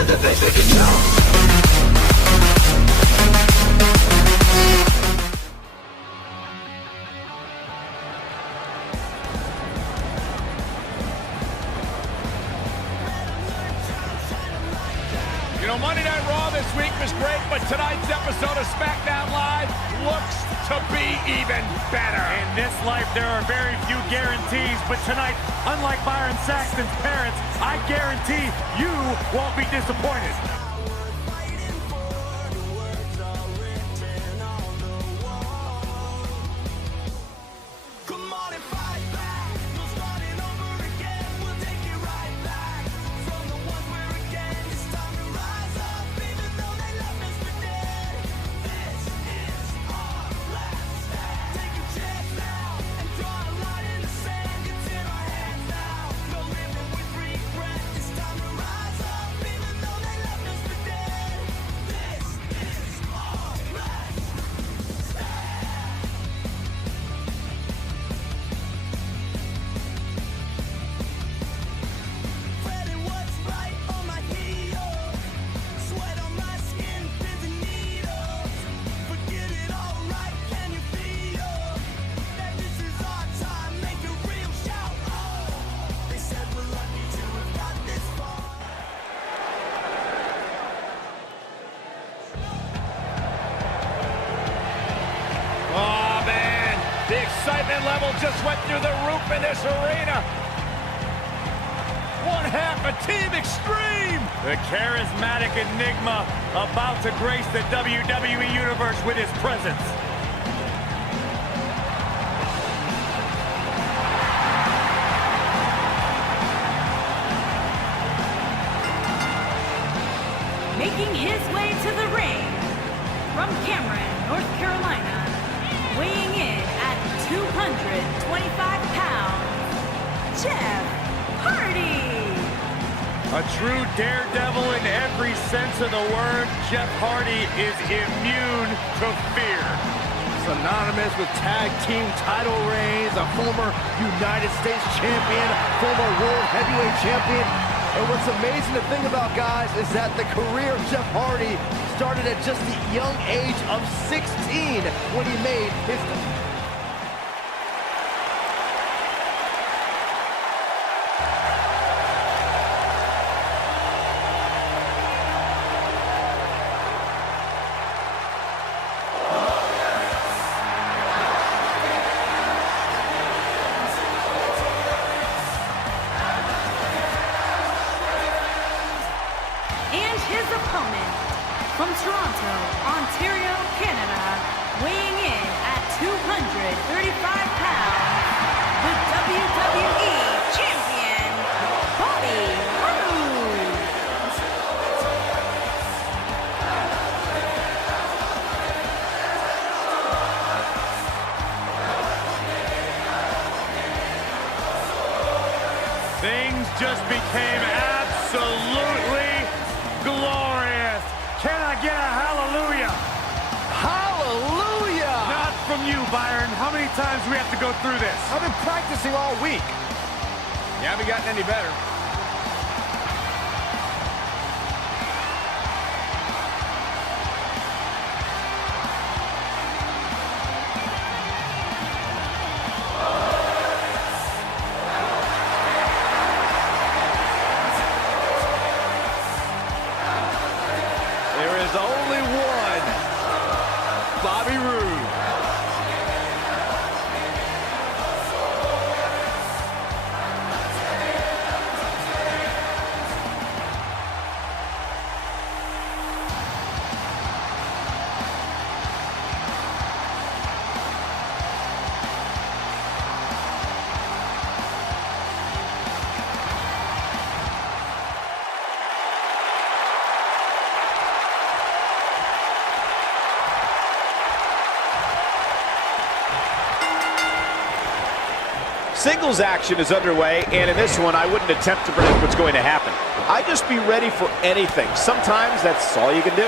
to the basic and now. You know, Monday Night Raw this week was great, but tonight's episode of SmackDown Live looks to be even better. In this life, there are very few guarantees, but tonight, unlike Byron Saxton's parents, I guarantee you won't be disappointed. The excitement level just went through the roof in this arena. One half of Team Extreme. The charismatic enigma about to grace the WWE Universe with his presence. Making his way to the ring from Cameron, North Carolina, weighing in at 225 pounds, Jeff Hardy. A true daredevil in every sense of the word, Jeff Hardy is immune to fear. Synonymous with tag team title reigns, a former United States champion, former world heavyweight champion. And what's amazing to think about, guys, is that the career of Jeff Hardy started at just the young age of 16 when he made his... His opponent from Toronto, Ontario, Canada, weighing in at 235 pounds, the WWE Champion, Bobby Roode. Things just became absolutely glorious. Can I get a hallelujah? Hallelujah! Not from you, Byron. How many times do we have to go through this? I've been practicing all week. You haven't gotten any better. There is only one Bobby Roode. Singles action is underway, and in this one, I wouldn't attempt to predict what's going to happen. I'd just be ready for anything. Sometimes that's all you can do.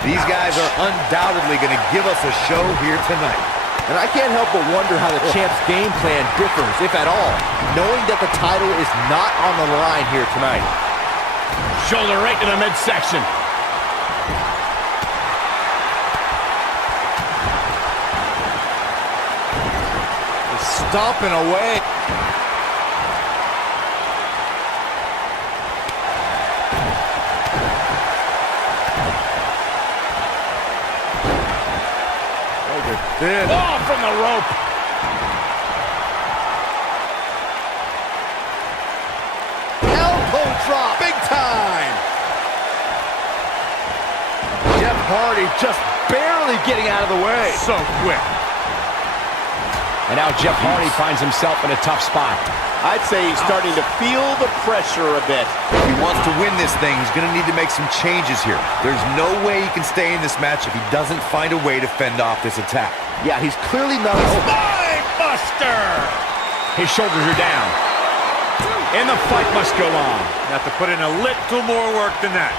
These guys are undoubtedly going to give us a show here tonight. And I can't help but wonder how the champ's game plan differs, if at all, knowing that the title is not on the line here tonight. Shoulder right to the midsection. Stomping away. Oh, from the rope. Elbow drop, big time. Jeff Hardy just barely getting out of the way. So quick. And now Jeff Hardy finds himself in a tough spot. I'd say he's starting to feel the pressure a bit. If he wants to win this thing, he's going to need to make some changes here. There's no way he can stay in this match if he doesn't find a way to fend off this attack. Yeah, he's clearly not... Spine buster. His shoulders are down. And the fight must go on. Have to put in a little more work than that.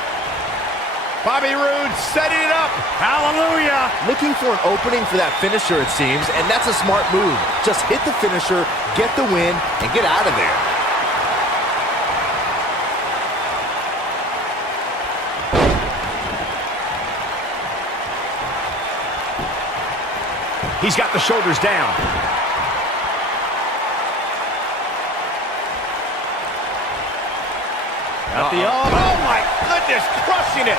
Bobby Roode setting it up. Hallelujah! Looking for an opening for that finisher, it seems, and that's a smart move. Just hit the finisher, get the win, and get out of there. He's got the shoulders down. Oh my goodness, crushing it.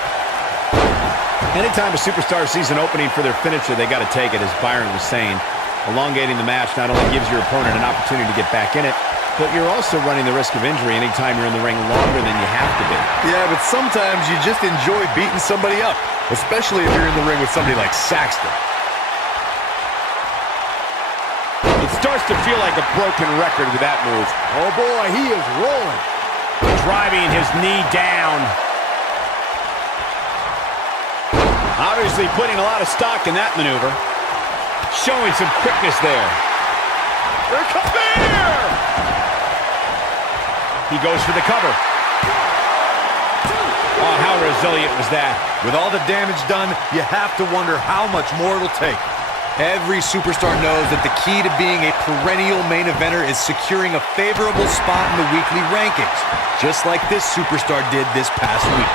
Anytime a superstar sees an opening for their finisher, they got to take it, as Byron was saying. Elongating the match not only gives your opponent an opportunity to get back in it, but you're also running the risk of injury anytime you're in the ring longer than you have to be. Yeah, but sometimes you just enjoy beating somebody up, especially if you're in the ring with somebody like Saxton. It starts to feel like a broken record with that move. Oh boy, he is rolling. Driving his knee down. Obviously putting a lot of stock in that maneuver. Showing some quickness there. Here comes Spear! He goes for the cover. Oh, how resilient was that? With all the damage done, you have to wonder how much more it'll take. Every superstar knows that the key to being a perennial main eventer is securing a favorable spot in the weekly rankings, just like this superstar did this past week.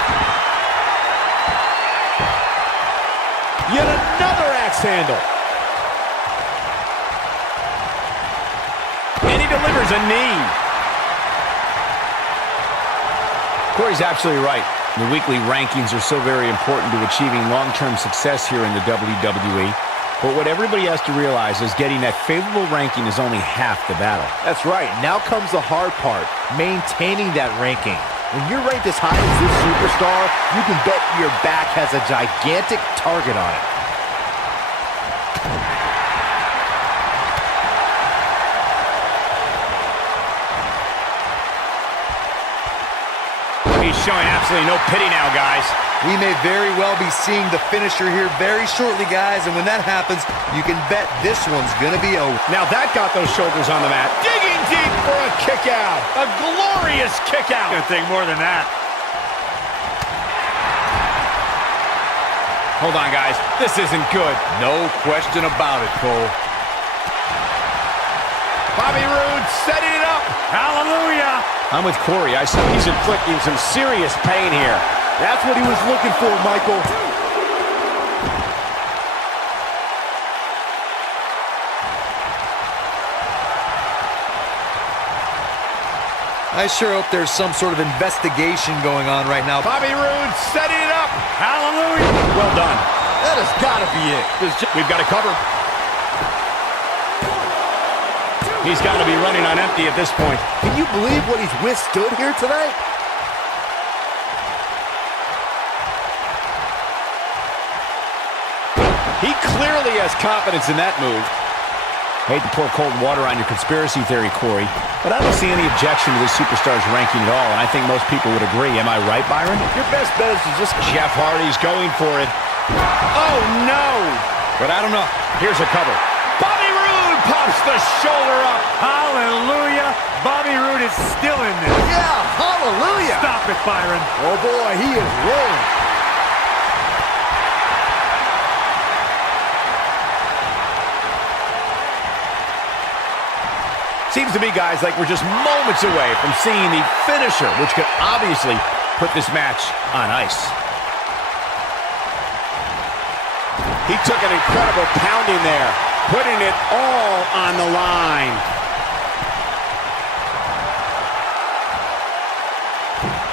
Yet another axe handle. And he delivers a knee. Corey's absolutely right. The weekly rankings are so very important to achieving long-term success here in the WWE. But what everybody has to realize is getting that favorable ranking is only half the battle. That's right. Now comes the hard part, maintaining that ranking. When you're ranked as high as this superstar, you can bet your back has a gigantic target on it. He's showing absolutely no pity now, guys. We may very well be seeing the finisher here very shortly, guys, and when that happens, you can bet this one's going to be over. Now that got those shoulders on the mat. Digging deep for a kick out. A glorious kick out. Gonna take more than that. Hold on, guys. This isn't good. No question about it, Cole. Bobby Roode setting it up. Hallelujah! I'm with Corey. I see he's inflicting some serious pain here. That's what he was looking for, Michael. I sure hope there's some sort of investigation going on right now. Bobby Roode setting it up. Hallelujah! Well done. That has got to be it. We've got to cover. He's got to be running on empty at this point. Can you believe what he's withstood here tonight? He clearly has confidence in that move. Hate to pour cold water on your conspiracy theory, Corey, but I don't see any objection to this superstar's ranking at all, and I think most people would agree. Am I right, Byron? Your best bet is to just... Jeff Hardy's going for it. Oh, no! But I don't know. Here's a cover. Bobby Roode pops the shoulder up. Hallelujah! Bobby Roode is still in this. Yeah, hallelujah. Stop it, Byron. Oh, boy, he is rolling. Seems to me, guys, like we're just moments away from seeing the finisher, which could obviously put this match on ice. He took an incredible pounding there, putting it all on the line.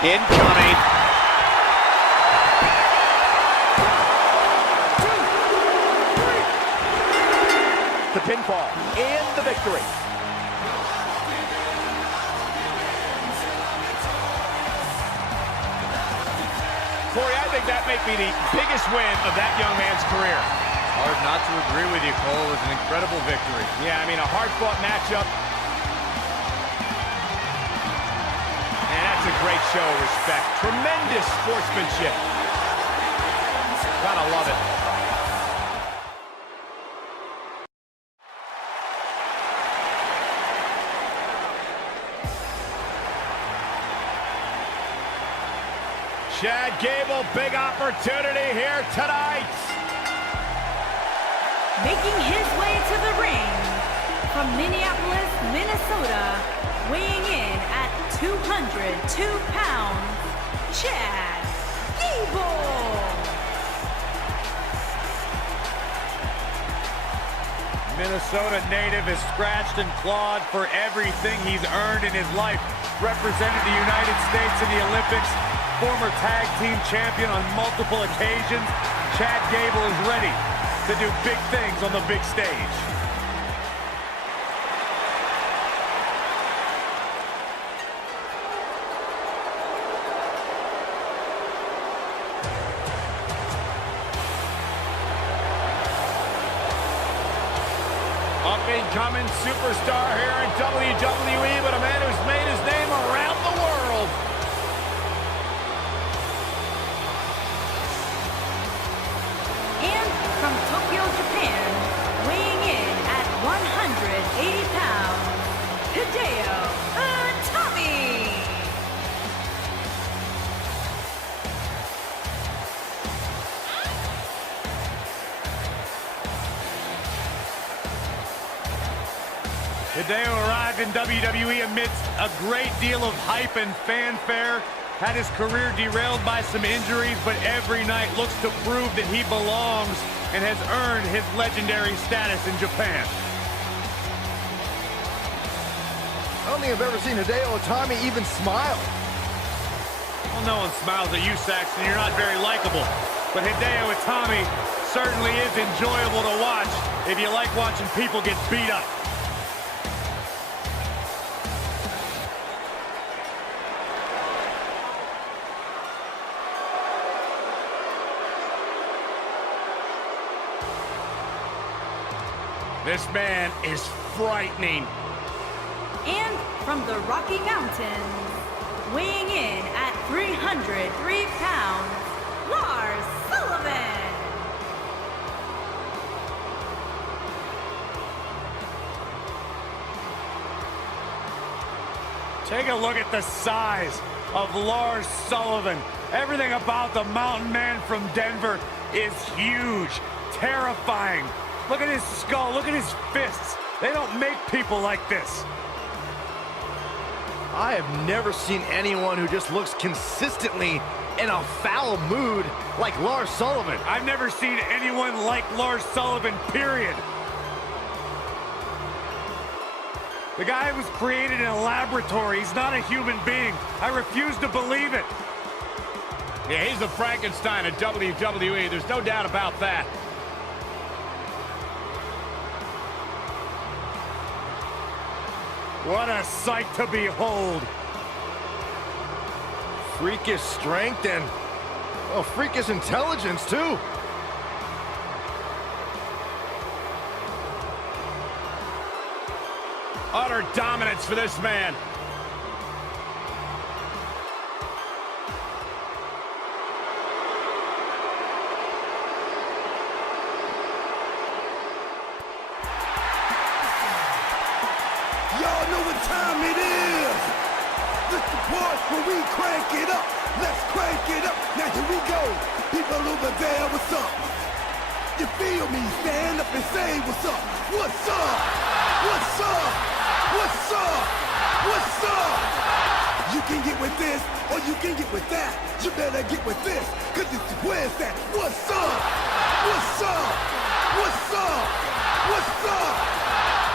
Incoming. The pinfall and the victory. Corey, I think that may be the biggest win of that young man's career. Hard not to agree with you, Cole. It was an incredible victory. Yeah, I mean, a hard-fought matchup. And that's a great show of respect. Tremendous sportsmanship. Gotta love it. Chad Gable, big opportunity here tonight. Making his way to the ring from Minneapolis, Minnesota, weighing in at 202 pounds, Chad Gable. Minnesota native is scratched and clawed for everything he's earned in his life. Represented the United States in the Olympics, former tag team champion on multiple occasions. Chad Gable is ready to do big things on the big stage. Up-and-coming superstar here in WWE, but a man who's made his name around the world. And from Tokyo, Japan, weighing in at 180 pounds, Hideo Itami. Hideo arrived in WWE amidst a great deal of hype and fanfare. Had his career derailed by some injuries, but every night looks to prove that he belongs and has earned his legendary status in Japan. I don't think I've ever seen Hideo Itami even smile. Well, no one smiles at you, Saxton. You're not very likable. But Hideo Itami certainly is enjoyable to watch if you like watching people get beat up. This man is frightening. And from the Rocky Mountains, weighing in at 303 pounds, Lars Sullivan. Take a look at the size of Lars Sullivan. Everything about the mountain man from Denver is huge, terrifying. Look at his skull, look at his fists. They don't make people like this. I have never seen anyone who just looks consistently in a foul mood like Lars Sullivan. I've never seen anyone like Lars Sullivan, period. The guy was created in a laboratory. He's not a human being. I refuse to believe it. Yeah, he's the Frankenstein of WWE. There's no doubt about that. What a sight to behold. Freakish strength and, well, freakish intelligence, too. Utter dominance for this man. Y'all know what time it is. This the part where we crank it up. Let's crank it up. Now here we go. People over there, what's up? You feel me? Stand up and say what's up. What's up? What's up? What's up? What's up? You can get with this, or you can get with that. You better get with this, cause this is where it's at. What's up? What's up? What's up? What's up?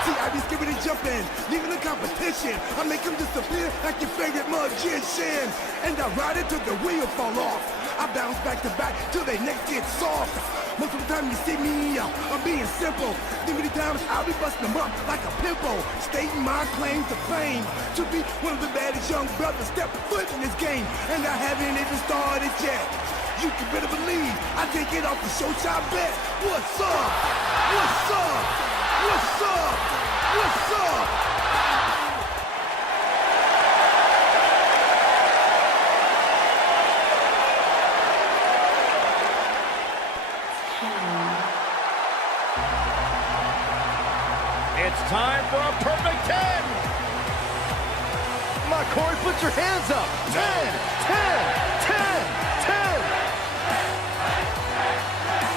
See, I be skipping and jumping, leaving the competition. I make them disappear like your favorite magician. And I ride it till the wheel fall off. I bounce back to back till they necks get soft. Most of the time you see me, I'm being simple. Too many times I'll be busting them up like a pimple. Stating my claims to fame, to be one of the baddest young brothers step foot in this game. And I haven't even started yet. You can better believe I take it off the show shop bet. What's up? What's up? What's up? What's up? It's time for a perfect 10. Come on, Corey, put your hands up. 10, 10, 10, 10.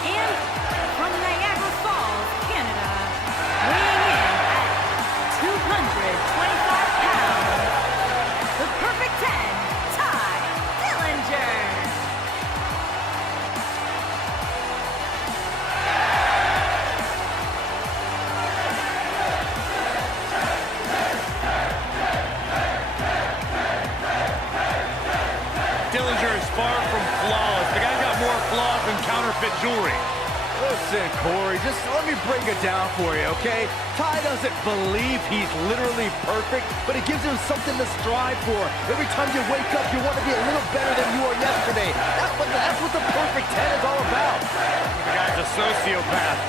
And from Niagara Falls, Canada, weighing in at 225 pounds, the perfect 10, Ty Dillinger. Dillinger is far from flawless. The guy's got more flaws than counterfeit jewelry. Listen, Corey, just let me break it down for you, okay? Ty doesn't believe he's literally perfect, but it gives him something to strive for. Every time you wake up, you want to be a little better than you were yesterday. That's what the perfect 10 is all about. The guy's a sociopath.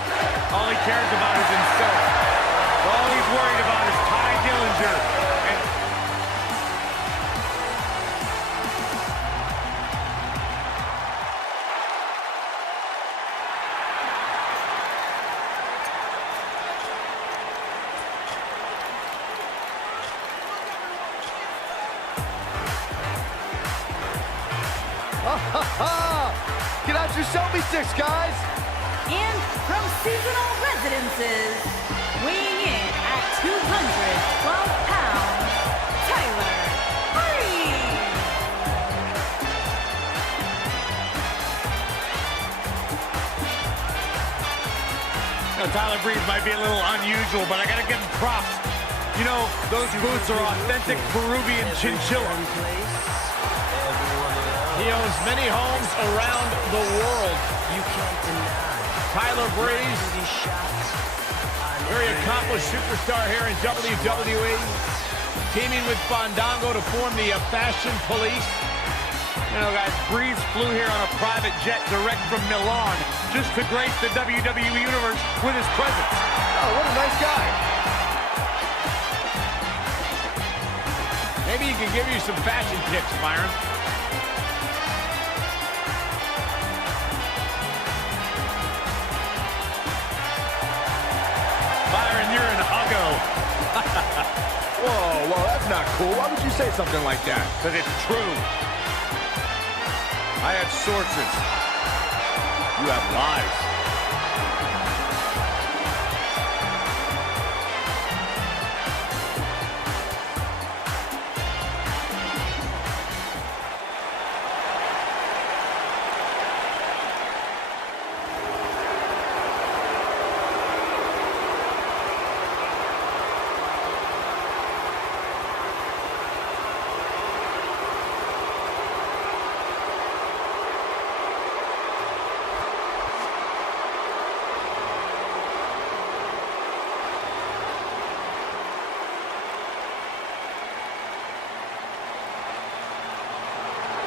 All he cares about is himself. All he's worried about is Ty Dillinger. And Get out your selfie sticks, guys. And from seasonal residences, weighing in at 212 pounds, Tyler Breeze. you know, Tyler Breeze might be a little unusual, but I gotta give him props. You know, those boots are authentic Peruvian chinchilla. He owns many homes around the world. Tyler Breeze, very accomplished superstar here in WWE, teaming with Fandango to form the Fashion Police. You know, guys, Breeze flew here on a private jet direct from Milan just to grace the WWE Universe with his presence. Oh, what a nice guy. Maybe he can give you some fashion tips, Byron. Byron, you're an huggo. Whoa, that's not cool. Why would you say something like that? Because it's true. I have sources. You have lies.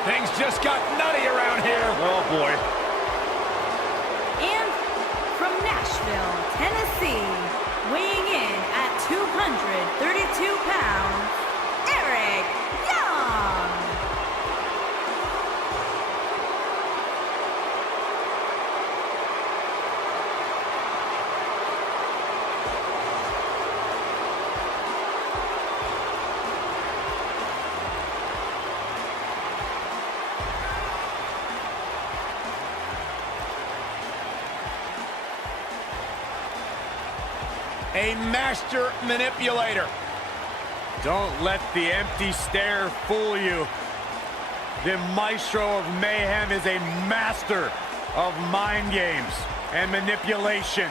Things just got nutty around here. Oh, boy. And from Nashville, Tennessee, weighing in at 232 pounds, Eric Young. A master manipulator. Don't let the empty stare fool you. The maestro of mayhem is a master of mind games and manipulation.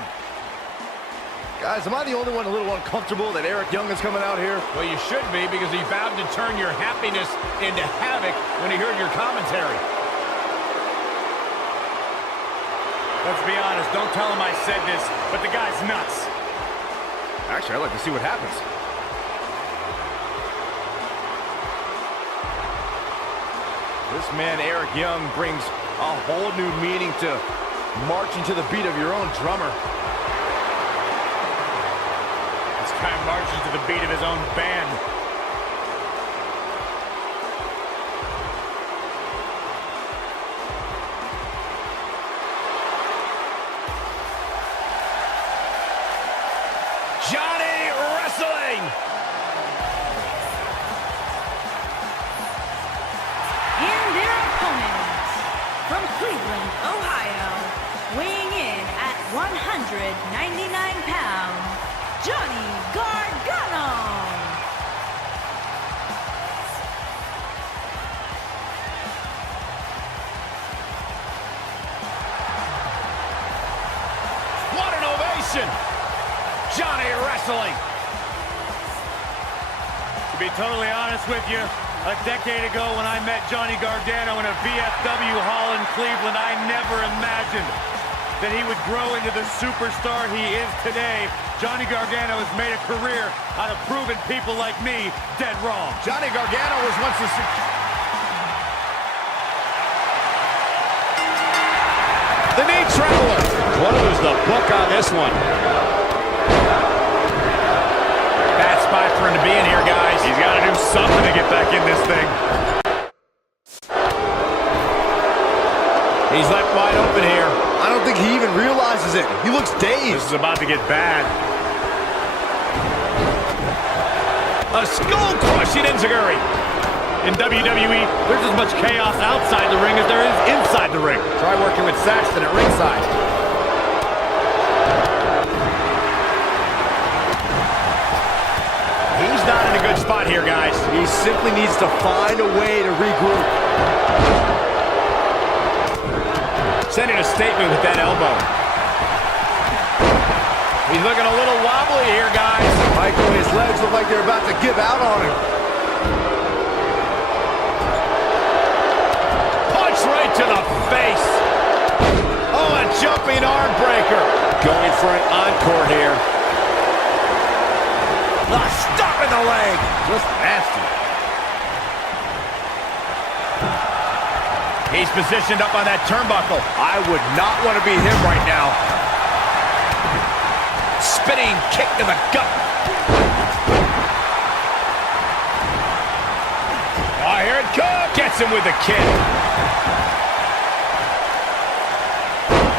Guys, am I the only one a little uncomfortable that Eric Young is coming out here? Well, you should be, because he vowed to turn your happiness into havoc when he heard your commentary. Let's be honest, don't tell him I said this, but the guy's nuts. Actually, I'd like to see what happens. This man, Eric Young, brings a whole new meaning to marching to the beat of your own drummer. This guy marches to the beat of his own band. Johnny Wrestling! And their opponents, from Cleveland, Ohio, weighing in at 199 pounds, Johnny Gargano. What an ovation! Johnny Wrestling! To be totally honest with you, a decade ago when I met Johnny Gargano in a VFW hall in Cleveland, I never imagined that he would grow into the superstar he is today. Johnny Gargano has made a career out of proving people like me dead wrong. Johnny Gargano was once the knee traveler. Close the book on this one. Bad spot for him to be in here, guys. He's got to do something to get back in this thing. He's left wide open here. I don't think he even realizes it. He looks dazed. This is about to get bad. A skull-crushing enziguri. In WWE, there's as much chaos outside the ring as there is inside the ring. Try working with Saxton at ringside. He's not in a good spot here, guys. He simply needs to find a way to regroup. Sending a statement with that elbow. He's looking a little wobbly here, guys. Michael, his legs look like they're about to give out on him. Punch right to the face. Oh, a jumping arm breaker. Going for an encore here. Stop in the leg. Just nasty. He's positioned up on that turnbuckle. I would not want to be him right now. Spinning kick to the gut. Oh, here it comes. Gets him with the kick.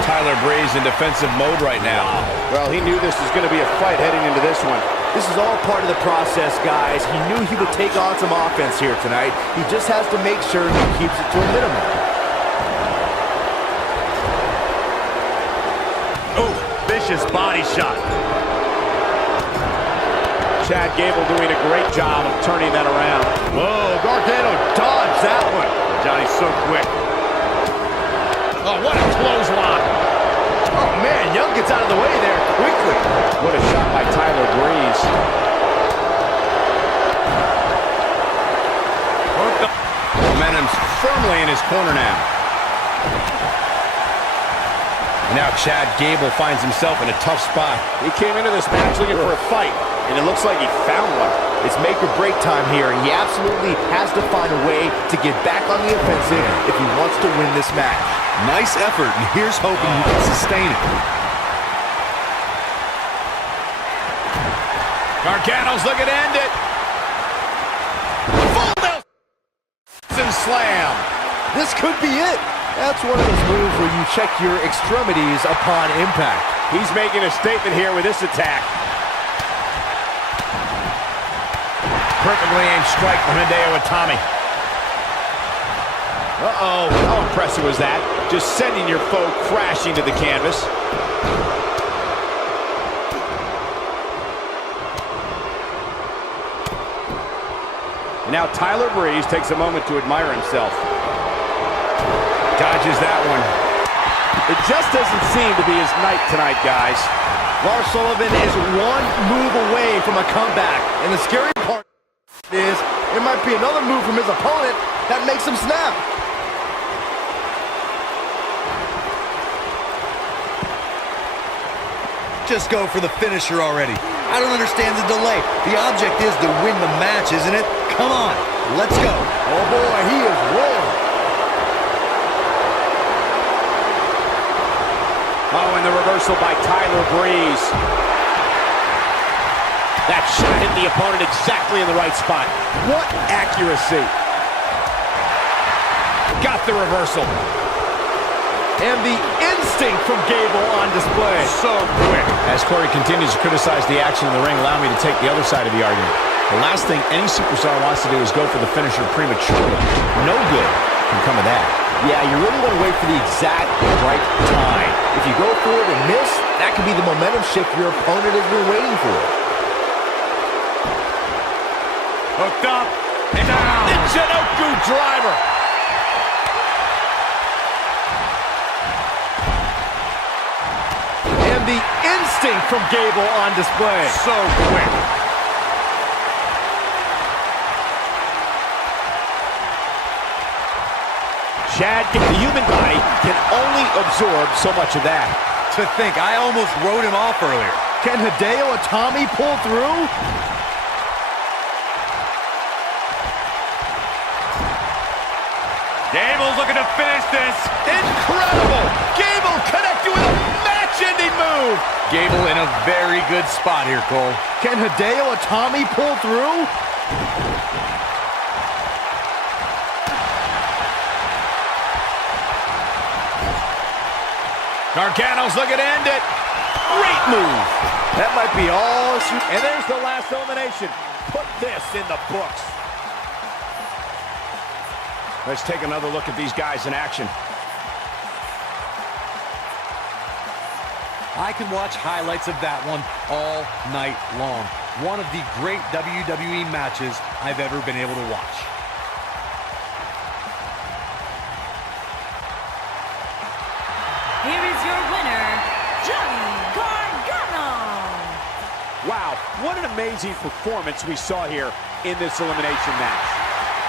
Tyler Breeze in defensive mode right now. Well, he knew this was going to be a fight heading into this one. This is all part of the process, guys. He knew he would take on some offense here tonight. He just has to make sure he keeps it to a minimum. Oh, vicious body shot. Chad Gable doing a great job of turning that around. Whoa, Gargano dodged that one. Johnny's so quick. Oh, what a clothesline. Oh, man, Young gets out of the way there quickly. What a shot by Tyler Breeze. Momentum's firmly in his corner now. And now Chad Gable finds himself in a tough spot. He came into this match looking for a fight, and it looks like he found one. It's make or break time here, and he absolutely has to find a way to get back on the offensive if he wants to win this match. Nice effort, and here's hoping you can sustain it. Gargano's looking to end it. Full Nelson slam. This could be it. That's one of those moves where you check your extremities upon impact. He's making a statement here with this attack. Perfectly aimed strike from Hideo Itami. Uh-oh. How impressive was that? Just sending your foe crashing to the canvas. And now Tyler Breeze takes a moment to admire himself. Dodges that one. It just doesn't seem to be his night tonight, guys. Lars Sullivan is one move away from a comeback. And the scary part is it might be another move from his opponent that makes him snap. Just go for the finisher already. I don't understand the delay. The object is to win the match, isn't it? Come on, let's go. Oh boy, he is rolling. Oh, and the reversal by Tyler Breeze. That shot hit the opponent exactly in the right spot. What accuracy. Got the reversal. And the instinct from Gable on display. So quick. As Corey continues to criticize the action in the ring, allow me to take the other side of the argument. The last thing any superstar wants to do is go for the finisher prematurely. No good can come of that. Yeah, you really want to wait for the exact right time. If you go for it and miss, that could be the momentum shift your opponent has been waiting for. Hooked up and down. The Jinoku driver. And the instinct from Gable on display. So quick. Chad, the human body can only absorb so much of that. To think, I almost wrote him off earlier. Can Hideo Itami pull through? Gable's looking to finish this. Incredible! Gable connected with a match-ending move. Gable in a very good spot here, Cole. Can Hideo Itami pull through? Gargano's looking to end it. Great move. That might be all. And there's the last elimination. Put this in the books. Let's take another look at these guys in action. I can watch highlights of that one all night long. One of the great WWE matches I've ever been able to watch. Here is your winner, Johnny Gargano. Wow, what an amazing performance we saw here in this elimination match.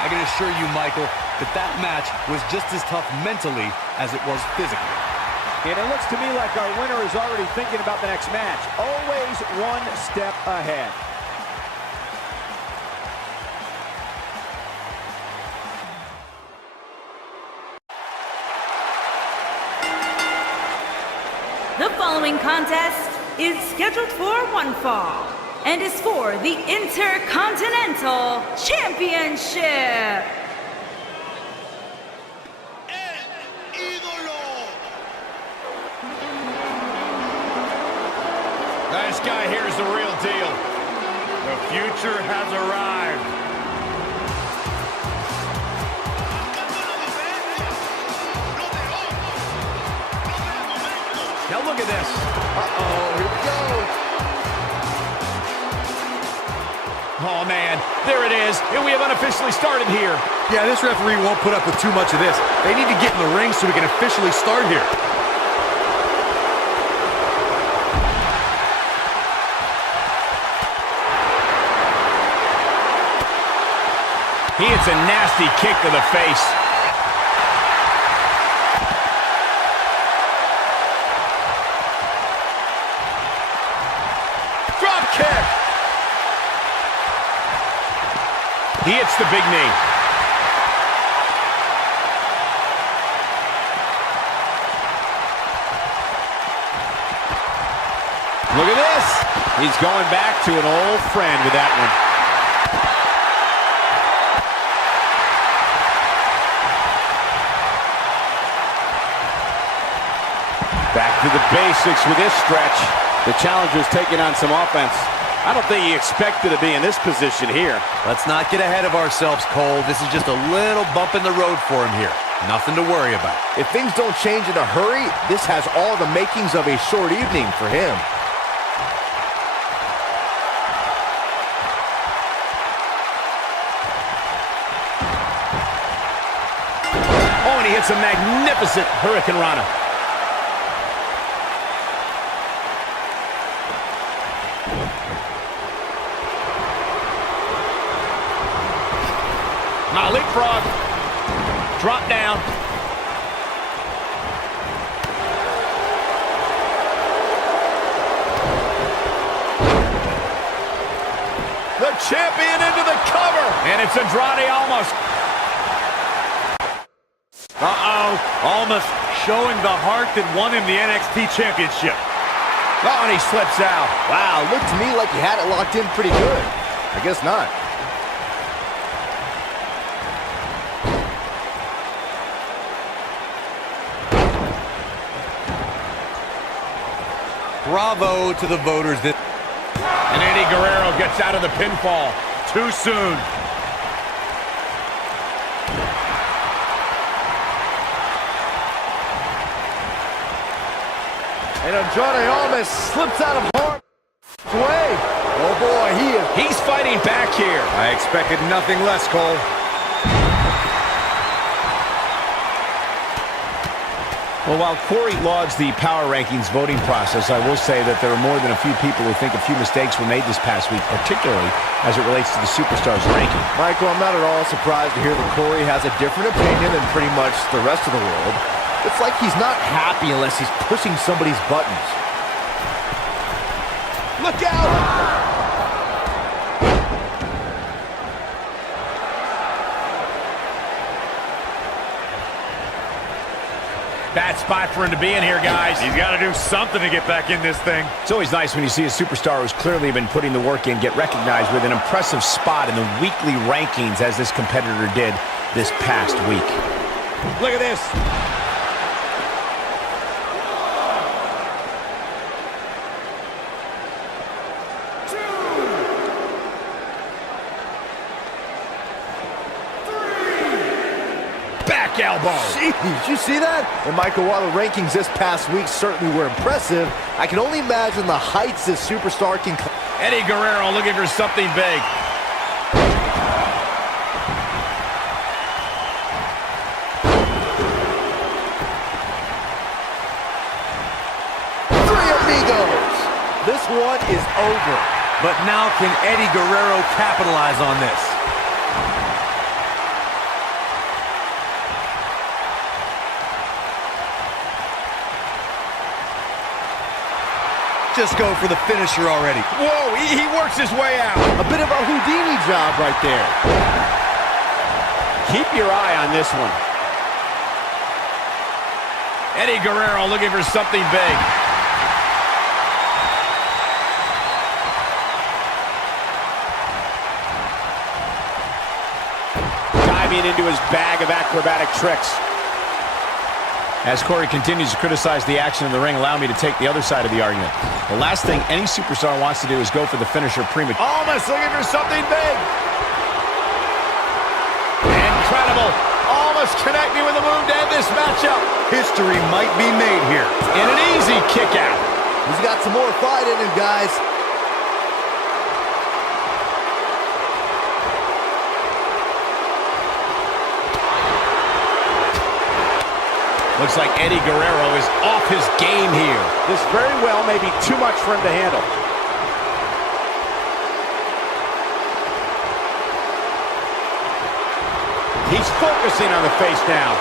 I can assure you, Michael, that match was just as tough mentally as it was physically. And it looks to me like our winner is already thinking about the next match. Always one step ahead. The following contest is scheduled for one fall and is for the Intercontinental Championship. This guy here is the real deal. The future has arrived. Now look at this. Uh-oh, here we go. Oh, man. There it is. And we have unofficially started here. Yeah, this referee won't put up with too much of this. They need to get in the ring so we can officially start here. He hits a nasty kick to the face. Drop kick. He hits the big knee. Look at this. He's going back to an old friend with that one. Back to the basics with this stretch. The challenger's taking on some offense. I don't think he expected to be in this position here. Let's not get ahead of ourselves, Cole. This is just a little bump in the road for him here. Nothing to worry about. If things don't change in a hurry, this has all the makings of a short evening for him. and he hits a magnificent Hurricane Rana. Now leapfrog. Drop down. The champion into the cover. And it's Andrade almost. Almost showing the heart that won him the NXT Championship. Oh, and he slips out. Wow, looked to me like he had it locked in pretty good. I guess not. Bravo to the voters. And Eddie Guerrero gets out of the pinfall too soon. And Andrade almost slips out of harm's way. Oh boy, he's fighting back here. I expected nothing less, Cole. Well, while Corey lauds the power rankings voting process, I will say that there are more than a few people who think a few mistakes were made this past week, particularly as it relates to the Superstars ranking. Michael, I'm not at all surprised to hear that Corey has a different opinion than pretty much the rest of the world. It's like he's not happy unless he's pushing somebody's buttons. Look out! Bad spot for him to be in here, guys. He's got to do something to get back in this thing. It's always nice when you see a superstar who's clearly been putting the work in get recognized with an impressive spot in the weekly rankings as this competitor did this past week. Look at this. Back elbow. Jeez, did you see that? And Michael, while the rankings this past week certainly were impressive, I can only imagine the heights this superstar can climb. Eddie Guerrero looking for something big. Three amigos. This one is over. But now can Eddie Guerrero capitalize on this? Just go for the finisher already. Whoa, he works his way out. A bit of a Houdini job right there. Keep your eye on this one. Eddie Guerrero looking for something big. Diving into his bag of acrobatic tricks. As Corey continues to criticize the action in the ring, allow me to take the other side of the argument. The last thing any superstar wants to do is go for the finisher premature. Almost looking for something big. Incredible. Almost connecting with a move to end this matchup. History might be made here. And an easy kick out. He's got some more fight in him, guys. Looks like Eddie Guerrero is off his game here. This very well may be too much for him to handle. He's focusing on the face now.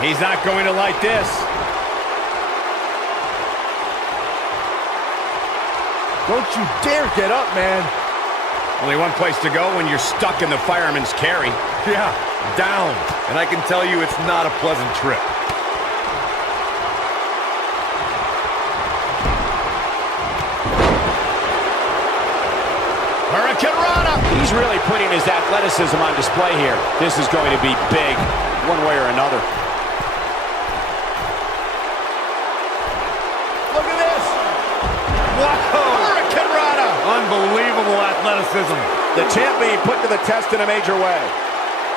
He's not going to like this. Don't you dare get up, man. Only one place to go when you're stuck in the fireman's carry. Yeah, down. And I can tell you it's not a pleasant trip. Hurricane Rana. He's really putting his athleticism on display here. This is going to be big, one way or another. Look at this. Whoa. Hurricane Rana. Unbelievable athleticism. The champ being put to the test in a major way.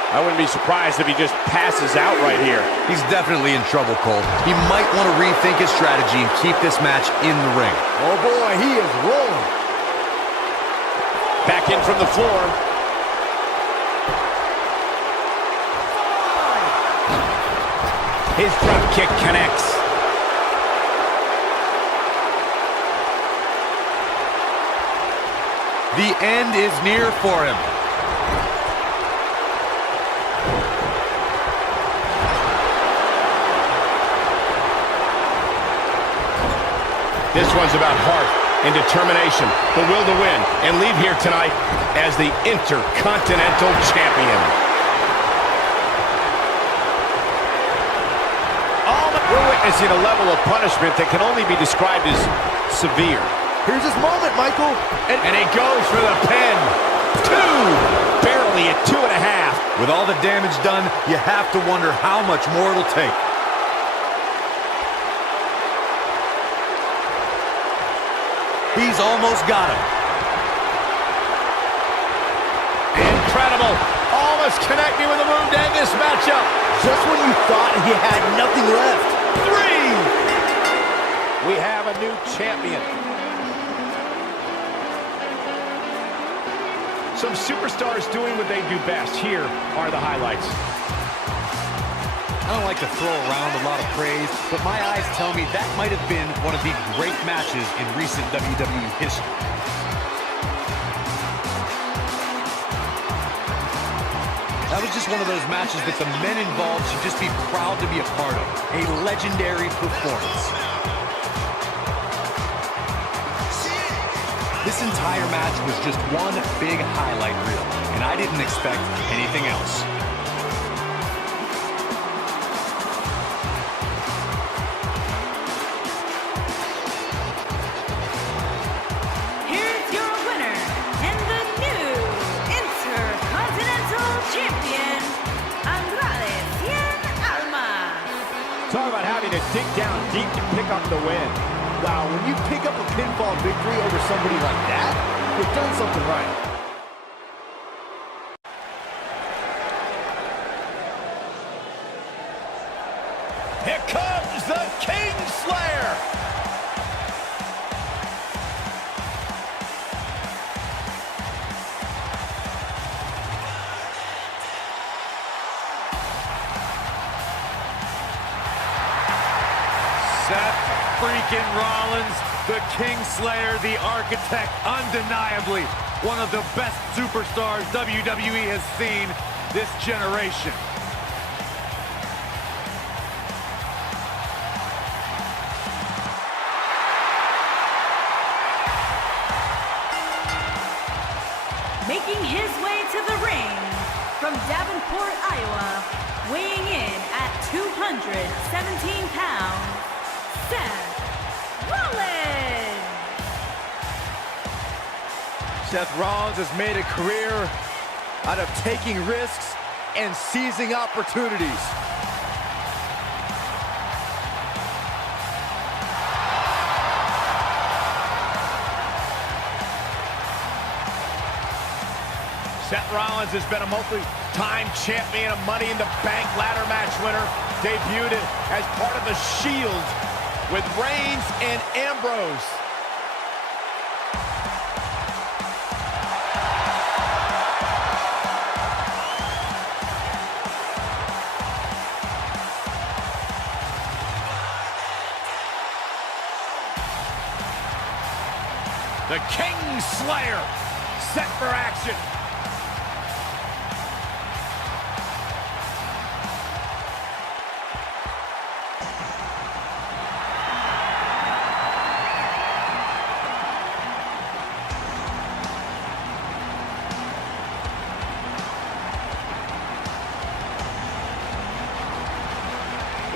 I wouldn't be surprised if he just passes out right here. He's definitely in trouble, Cole. He might want to rethink his strategy and keep this match in the ring. Oh boy, he is rolling. Back in from the floor. His drop kick connects. The end is near for him. This one's about heart and determination, the will to win, and leave here tonight as the Intercontinental Champion. We're witnessing a level of punishment that can only be described as severe. Here's his moment, Michael. And he goes for the pin. 2! Barely at 2.5. With all the damage done, you have to wonder how much more it'll take. He's almost got him. Incredible. Almost connecting with a move to end this matchup. Just when you thought he had nothing left. 3! We have a new champion. Some superstars doing what they do best. Here are the highlights. I don't like to throw around a lot of praise, but my eyes tell me that might have been one of the great matches in recent WWE history. That was just one of those matches that the men involved should just be proud to be a part of. A legendary performance. This entire match was just one big highlight reel, and I didn't expect anything else. Here's your winner and the new Intercontinental Champion, Andrade Cien Almas. Talk about having to dig down deep to pick up the win. Wow, when you pick up a pinfall victory over somebody like that, you've done something right. Here comes the Kingslayer. Seth freaking Rollins, the Kingslayer, the architect, undeniably one of the best superstars WWE has seen this generation. Making his way to the ring from Davenport, Iowa, weighing in at 217 pounds, Seth Rollins. Seth Rollins has made a career out of taking risks and seizing opportunities. Seth Rollins has been a multi-time champion, a Money in the Bank ladder match winner, debuted as part of the Shield with Reigns and Ambrose. The Kingslayer set for action.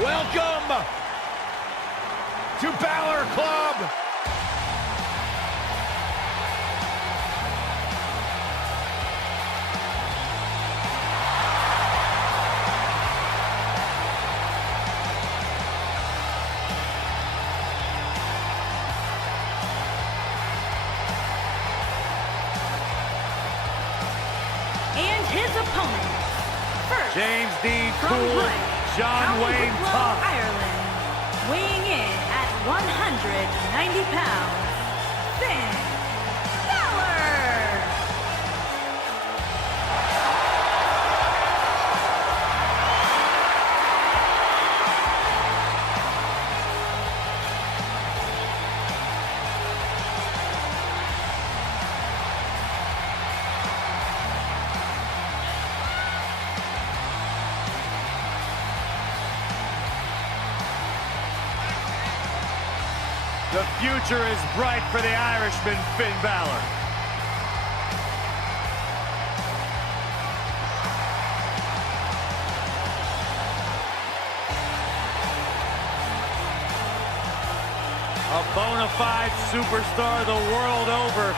Welcome to Balor Club. And his opponent, James Dean From cool, Hunt, John County Wayne Wicklow, tough. Ireland, weighing in at 190 pounds, Finn Balor. The future is bright for the Irishman, Finn Balor. A bona fide superstar the world over,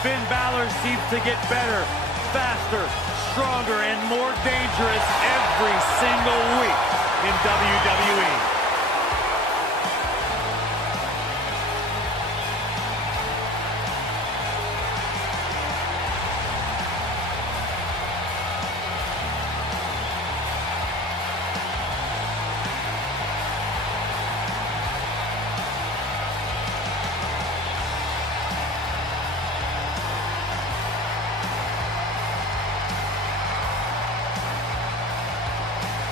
Finn Balor seems to get better, faster, stronger, and more dangerous every single week in WWE.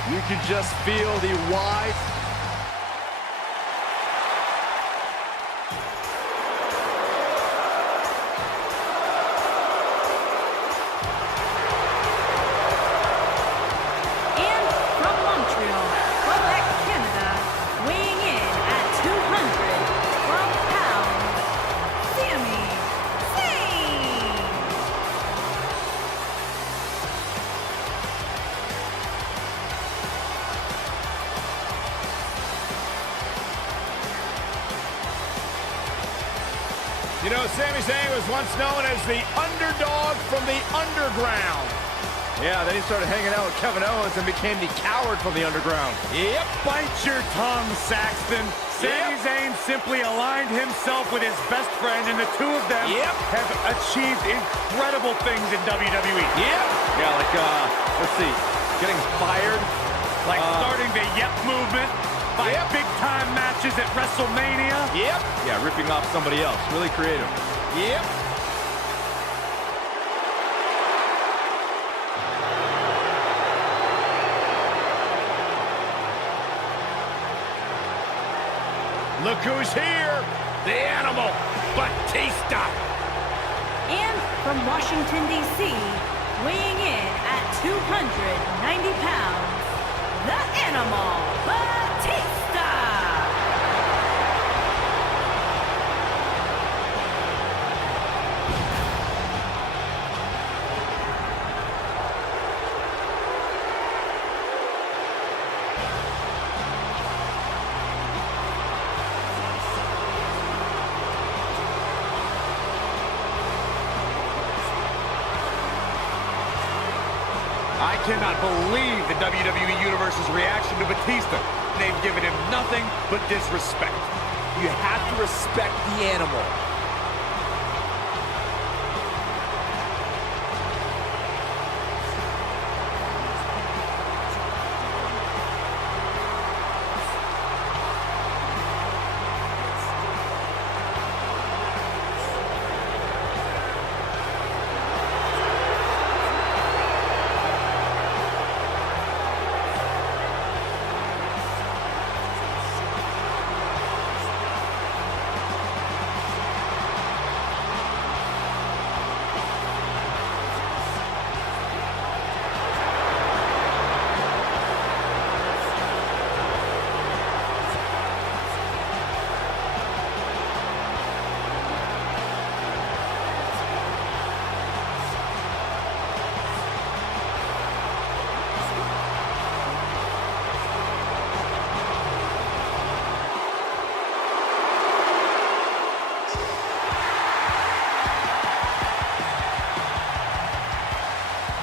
You can just feel the wide. And from Montreal, Quebec, Canada, weighing in at 212 pounds, Sami Zayn. You know, Sami Zayn was once known as the underdog from the underground. Yeah, then he started hanging out with Kevin Owens and became the coward from the underground. Yep, bite your tongue, Saxton. Sami Zayn simply aligned himself with his best friend, and the two of them have achieved incredible things in WWE. Yeah, like, let's see, getting fired. Like starting the Yep movement, by big-time matches at WrestleMania. Yeah, ripping off somebody else. Really creative. Look who's here, the Animal, Batista. And from Washington, D.C., weighing in at 290 pounds, the Animal, Batista. I cannot believe the WWE Universe's reaction to Batista. They've given him nothing but disrespect. You have to respect the Animal.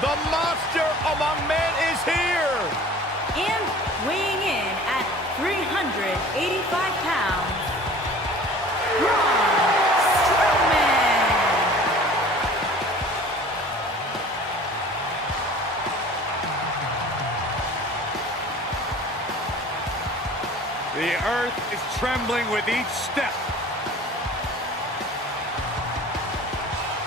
The monster among men is here. And weighing in at 385 pounds, Braun Strowman. The earth is trembling with each step.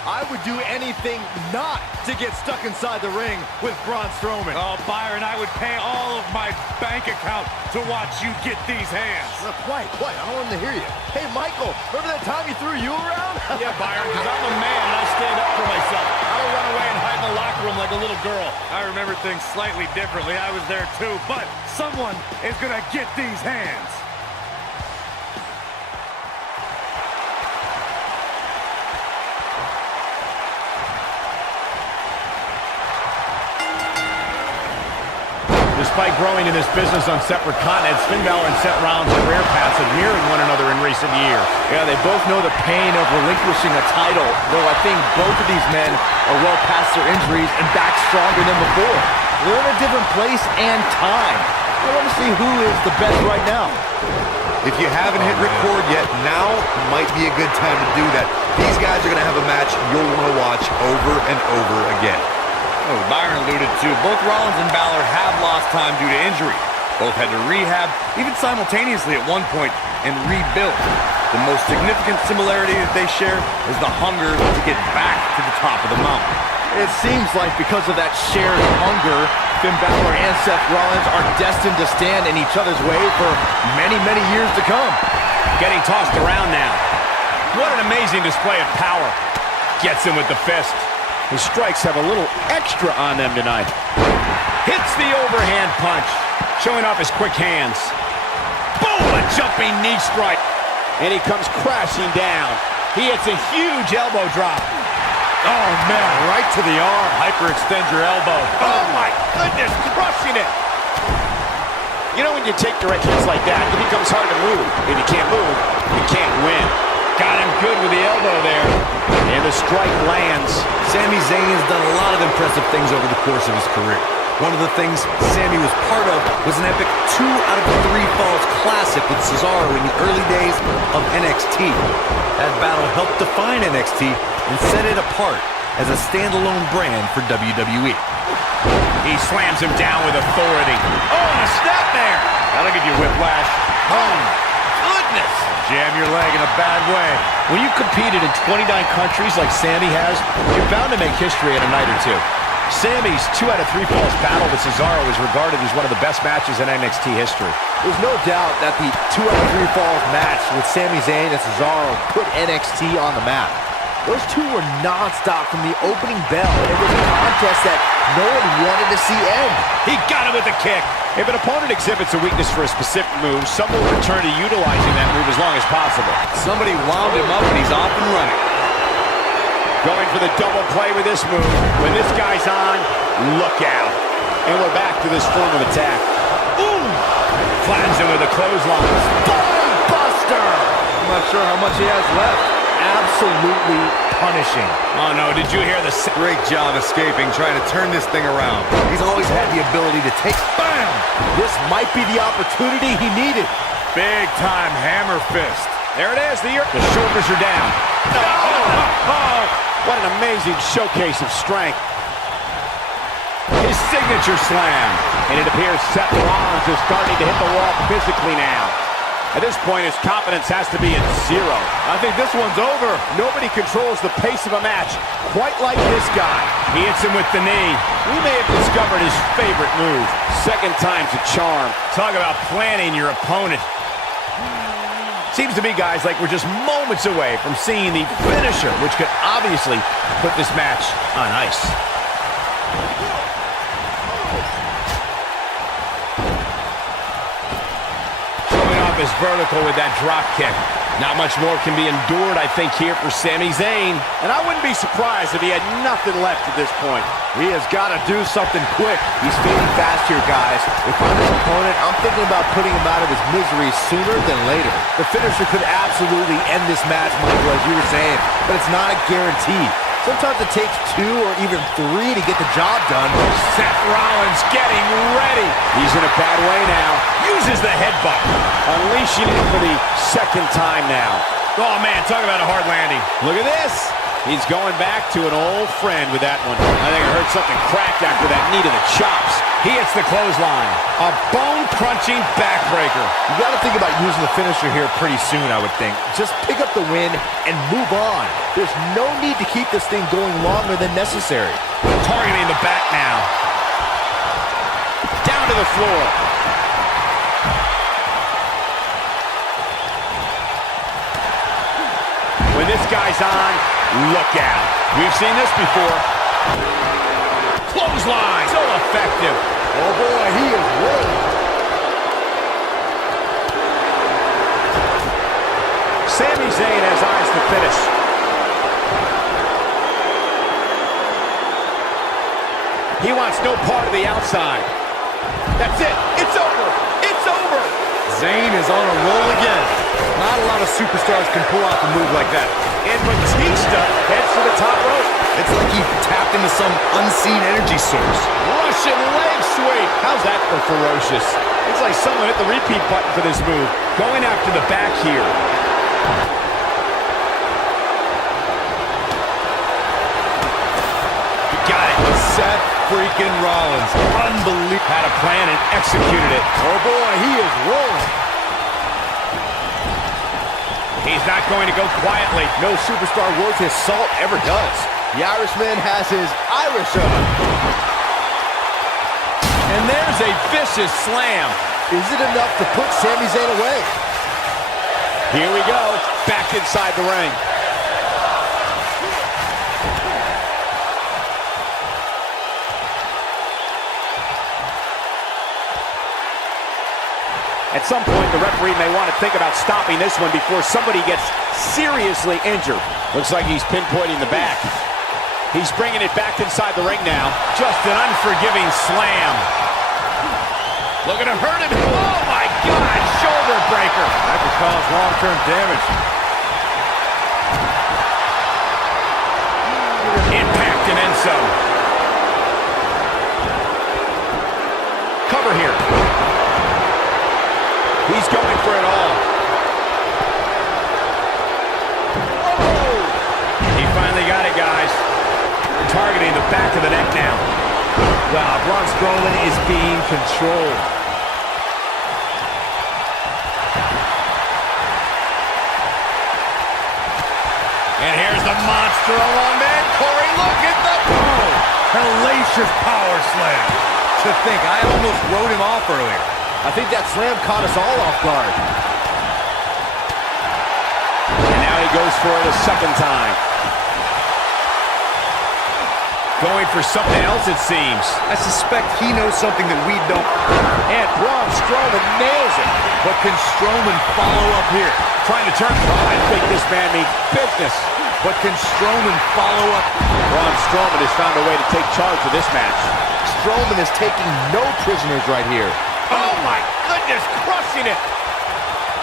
I would do anything not to get stuck inside the ring with Braun Strowman. Oh, Byron, I would pay all of my bank account to watch you get these hands. Quiet. I don't want to hear you. Hey, Michael, remember that time he threw you around? Yeah, Byron, because I'm a man and I stand up for myself. I don't run away and hide in the locker room like a little girl. I remember things slightly differently. I was there too, but someone is going to get these hands. Despite growing in this business on separate continents, Finn Balor and Seth Rollins' career paths have mirrored one another in recent years. Yeah, they both know the pain of relinquishing a title, though I think both of these men are well past their injuries and back stronger than before. They're in a different place and time. I want to see who is the best right now. If you haven't hit record yet, now might be a good time to do that. These guys are going to have a match you'll want to watch over and over again. Oh, Byron alluded to, both Rollins and Balor have lost time due to injury. Both had to rehab, even simultaneously at one point, and rebuild. The most significant similarity that they share is the hunger to get back to the top of the mountain. It seems like because of that shared hunger, Finn Balor and Seth Rollins are destined to stand in each other's way for many, many years to come. Getting tossed around now. What an amazing display of power. Gets him with the fist. His strikes have a little extra on them tonight. Hits the overhand punch, showing off his quick hands. Boom! A jumping knee strike. And he comes crashing down. He hits a huge elbow drop. Oh, man, right to the arm. Hyperextend your elbow. Oh, my goodness, crushing it. You know when you take direct hits like that, it becomes hard to move. If you can't move, you can't win. Got him good with the elbow there. And the strike lands. Sami Zayn has done a lot of impressive things over the course of his career. One of the things Sami was part of was an epic 2 out of 3 Falls Classic with Cesaro in the early days of NXT. That battle helped define NXT and set it apart as a standalone brand for WWE. He slams him down with authority. Oh, and a snap there. That'll give you whiplash. Oh, goodness. Jam your leg in a bad way. When you've competed in 29 countries like Sami has, you're bound to make history in a night or two. Sami's 2 out of 3 Falls battle with Cesaro is regarded as one of the best matches in NXT history. There's no doubt that the 2 out of 3 Falls match with Sami Zayn and Cesaro put NXT on the map. Those two were non-stop from the opening bell. It was a contest that no one wanted to see end. He got him with the kick. If an opponent exhibits a weakness for a specific move, some will return to utilizing that move as long as possible. Somebody wound him up and he's off and running. Going for the double play with this move. When this guy's on, look out. And we're back to this form of attack. Ooh! Flattens him with a clothesline. Bone buster! I'm not sure how much he has left. Absolutely punishing. Oh no, did you hear the... Great job escaping, trying to turn this thing around. He's always had the ability to take... Bam! This might be the opportunity he needed. Big time hammer fist. There it is. The shoulders are down. Oh, what an amazing showcase of strength. His signature slam. And it appears Seth Rollins is starting to hit the wall physically now. At this point, his confidence has to be at 0. I think this one's over. Nobody controls the pace of a match quite like this guy. He hits him with the knee. We may have discovered his favorite move. Second time's a charm. Talk about planning your opponent. Seems to me, guys, like we're just moments away from seeing the finisher, which could obviously put this match on ice. Showing off his vertical with that drop kick. Not much more can be endured, I think, here for Sami Zayn. And I wouldn't be surprised if he had nothing left at this point. He has got to do something quick. He's fading fast here, guys. If I'm his opponent, I'm thinking about putting him out of his misery sooner than later. The finisher could absolutely end this match, Michael, as you were saying, but it's not a guarantee. Sometimes it takes 2 or even 3 to get the job done. Seth Rollins getting ready. He's in a bad way now. Uses the headbutt. Unleashing it for the second time now. Oh, man, talk about a hard landing. Look at this. He's going back to an old friend with that one. I think I heard something crack after that knee to the chops. He hits the clothesline. A bone-crunching backbreaker. You got to think about using the finisher here pretty soon, I would think. Just pick up the win and move on. There's no need to keep this thing going longer than necessary. Targeting the back now. Down to the floor. When this guy's on, look out. We've seen this before. Clothesline. So effective. Oh boy, he is rolling. Sami Zayn has eyes to finish. He wants no part of the outside. That's it. It's over. It's over. Zayn is on a roll again. Not a lot of superstars can pull off a move like that. And Batista heads to the top rope. It's like he tapped into some unseen energy source. Russian leg sweep. How's that for ferocious? It's like someone hit the repeat button for this move. Going after the back here. He got it. Seth freaking Rollins. Unbelievable. Had a plan and executed it. Oh boy, he is rolling. He's not going to go quietly. No superstar worth his salt ever does. The Irishman has his Irish on. And there's a vicious slam. Is it enough to put Sami Zayn away? Here we go. Back inside the ring. At some point, the referee may want to think about stopping this one before somebody gets seriously injured. Looks like he's pinpointing the back. He's bringing it back inside the ring now. Just an unforgiving slam. Looking to hurt him. Oh, my God. Shoulder breaker. That could cause long-term damage. Impact and then some. Cover here. He's going for it all. Oh! He finally got it, guys. Targeting the back of the neck now. Wow, Braun Strowman is being controlled. And here's the monster along there. Corey, look at the boom. Hellacious power slam. To think, I almost wrote him off earlier. I think that slam caught us all off guard. And now he goes for it a second time. Going for something else, it seems. I suspect he knows something that we don't. And Braun Strowman nails it. But can Strowman follow up here? Trying to turn. I think this man means business. But can Strowman follow up? Braun Strowman has found a way to take charge of this match. Strowman is taking no prisoners right here. Oh, my goodness, crushing it.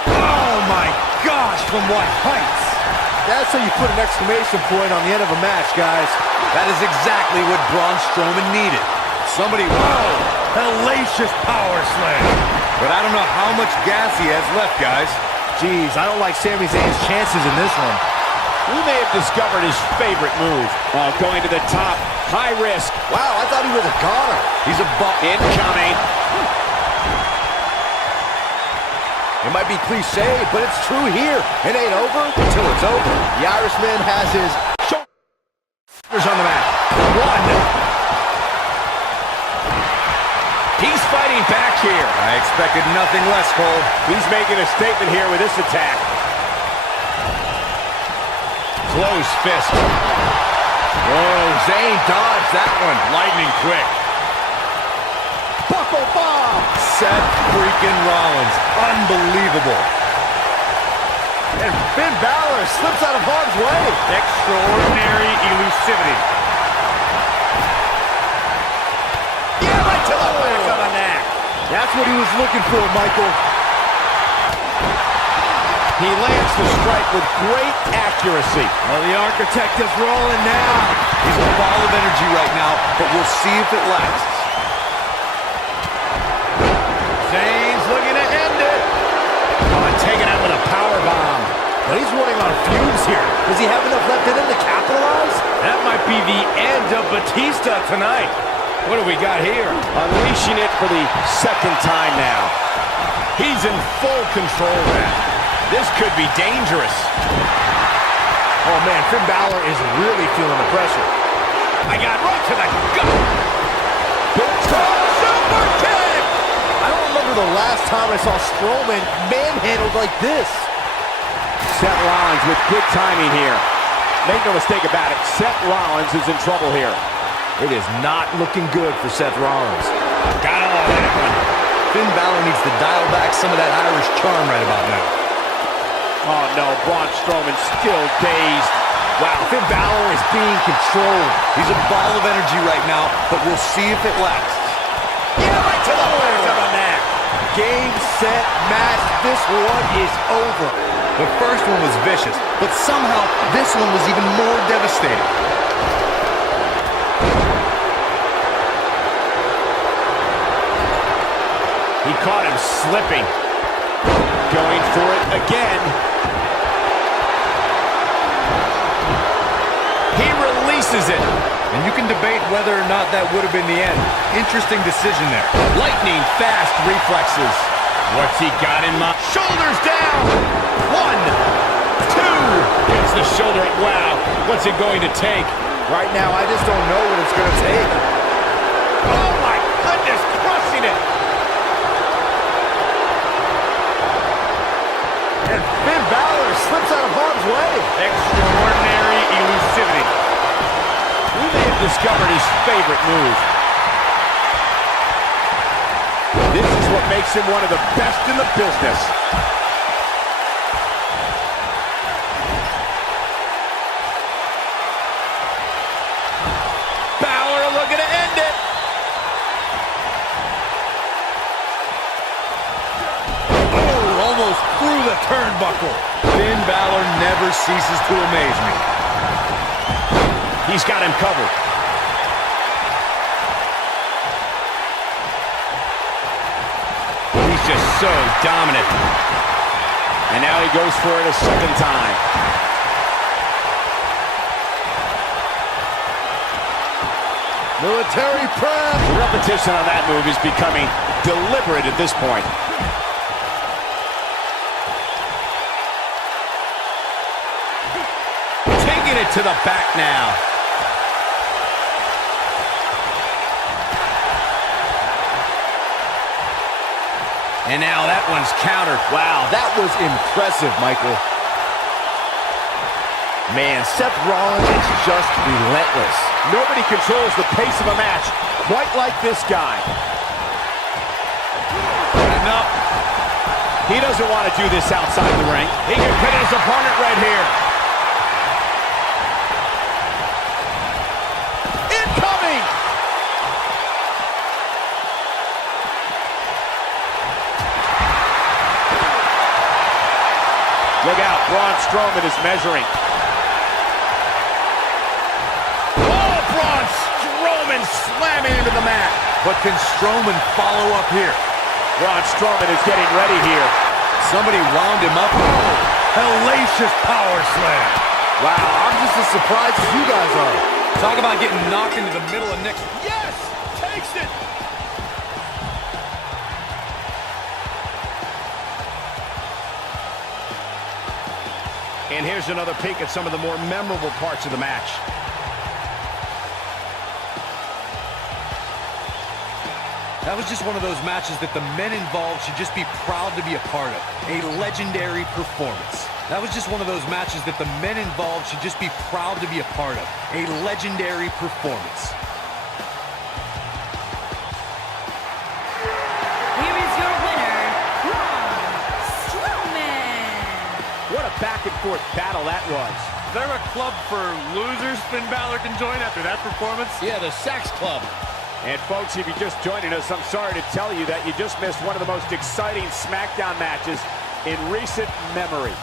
Oh my gosh, from what heights? That's how you put an exclamation point on the end of a match, guys. That is exactly what Braun Strowman needed. Somebody, whoa, hellacious power slam. But I don't know how much gas he has left, guys. Jeez, I don't like Sami Zayn's chances in this one. We may have discovered his favorite move. Going to the top, high risk. Wow, I thought he was a goner. He's a buck. Incoming. It might be cliche, but it's true here. It ain't over until it's over. The Irishman has his shoulders on the mat. One. He's fighting back here. I expected nothing less, Cole. He's making a statement here with this attack. Close fist. Whoa, Zayn dodged that one. Lightning quick. Buckle bomb. Seth freaking Rollins. Unbelievable. And Finn Balor slips out of harm's way. Extraordinary elusivity. Yeah, right to the back of the neck. That's what he was looking for, Michael. He lands the strike with great accuracy. Well, the architect is rolling now. He's a ball of energy right now, but we'll see if it lasts. Zayn's looking to end it. Oh, taken out with a power bomb. But he's running on fumes here. Does he have enough left in him to capitalize? That might be the end of Batista tonight. What do we got here? Unleashing it for the second time now. He's in full control now. This could be dangerous. Oh, man, Finn Balor is really feeling the pressure. I got right to the gut. Super kick! I don't remember the last time I saw Strowman manhandled like this. Seth Rollins with good timing here. Make no mistake about it, Seth Rollins is in trouble here. It is not looking good for Seth Rollins. Got all that one. Finn Balor needs to dial back some of that Irish charm right about now. Oh no, Braun Strowman still dazed. Wow, Finn Balor is being controlled. He's a ball of energy right now, but we'll see if it lasts. Yeah, right to the flares of the neck. Game, set, match. This one is over. The first one was vicious, but somehow this one was even more devastating. He caught him slipping. Going for it again. He releases it. And you can debate whether or not that would have been the end. Interesting decision there. Lightning fast reflexes. What's he got in mind? Shoulders down. 1, 2. Gets the shoulder up. Wow, what's it going to take? Right now, I just don't know what it's going to take. Oh my goodness, crushing it. And Finn Balor slips out of harm's way. Extraordinary elusivity. We may have discovered his favorite move. This is what makes him one of the best in the business. Balor looking to end it. Oh, almost through the turnbuckle. Finn Balor never ceases to amaze me. He's got him covered. He's just so dominant. And now he goes for it a second time. Military prep. The repetition on that move is becoming deliberate at this point. Taking it to the back now. And now that one's countered. Wow, that was impressive, Michael. Man, Seth Rollins is just relentless. Nobody controls the pace of a match quite like this guy. Enough. He doesn't want to do this outside the ring. He can pin his opponent right here. Incoming! Look out, Braun Strowman is measuring. Oh, Braun Strowman slamming into the mat. But can Strowman follow up here? Braun Strowman is getting ready here. Somebody wound him up. Hellacious power slam. Wow, I'm just as surprised as you guys are. Talk about getting knocked into the middle of next. Yes! Takes it! And here's another peek at some of the more memorable parts of the match. That was just one of those matches that the men involved should just be proud to be a part of. A legendary performance. That was just one of those matches that the men involved should just be proud to be a part of. A legendary performance. Here is your winner, Braun Strowman. What a back-and-forth battle that was. Is there a club for losers Finn Balor can join after that performance? Yeah, the Sax Club. And folks, if you're just joining us, I'm sorry to tell you that you just missed one of the most exciting SmackDown matches in recent memory.